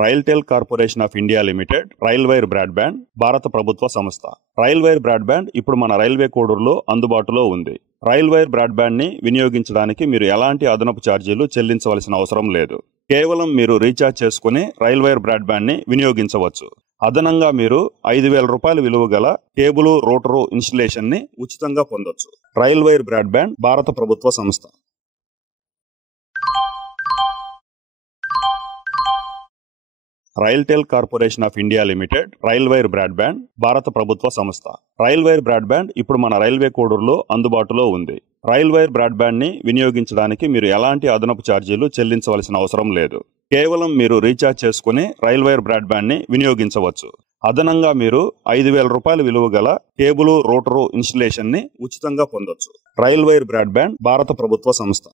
RailTel corporation of India limited RailWire broadband భారత ప్రభుత్వ సంస్థ. రైల్వైర్ బ్రాడ్బ్యాండ్ ఇప్పుడు మన రైల్వే కోడూరులో అందుబాటులో ఉంది. రైల్వైర్ బ్రాడ్బ్యాండ్ ని వినియోగించడానికి మీరు ఎలాంటి అదనపు ఛార్జీలు చెల్లించవలసిన అవసరం లేదు. కేవలం మీరు రీఛార్జ్ చేసుకుని రైల్వైర్ బ్రాడ్బ్యాండ్ ని వినియోగించవచ్చు. అదనంగా మీరు 5,000 రూపాయల విలువ గల కేబుల్ రూటరు ఇన్స్టలేషన్ ని ఉచితంగా పొందొచ్చు. రైల్వైర్ బ్రాడ్బ్యాండ్ భారత ప్రభుత్వ సంస్థ. RailTel corporation of India limited RailWire broadband భారత ప్రభుత్వ సంస్థ. రైల్వైర్ బ్రాడ్బ్యాండ్ ఇప్పుడు మన రైల్వే కోడూరులో అందుబాటులో ఉంది. రైల్వైర్ బ్రాడ్బ్యాండ్ ని వినియోగించడానికి మీరు ఎలాంటి అదనపు ఛార్జీలు చెల్లించవలసిన అవసరం లేదు. కేవలం మీరు రీఛార్జ్ చేసుకుని రైల్వైర్ బ్రాడ్బ్యాండ్ ని వినియోగించవచ్చు. అదనంగా మీరు 5,000 రూపాయల విలువ గల కేబుల్ రూటరు ఇన్స్టలేషన్ ని ఉచితంగా పొందొచ్చు. రైల్వైర్ బ్రాడ్బ్యాండ్ భారత ప్రభుత్వ సంస్థ.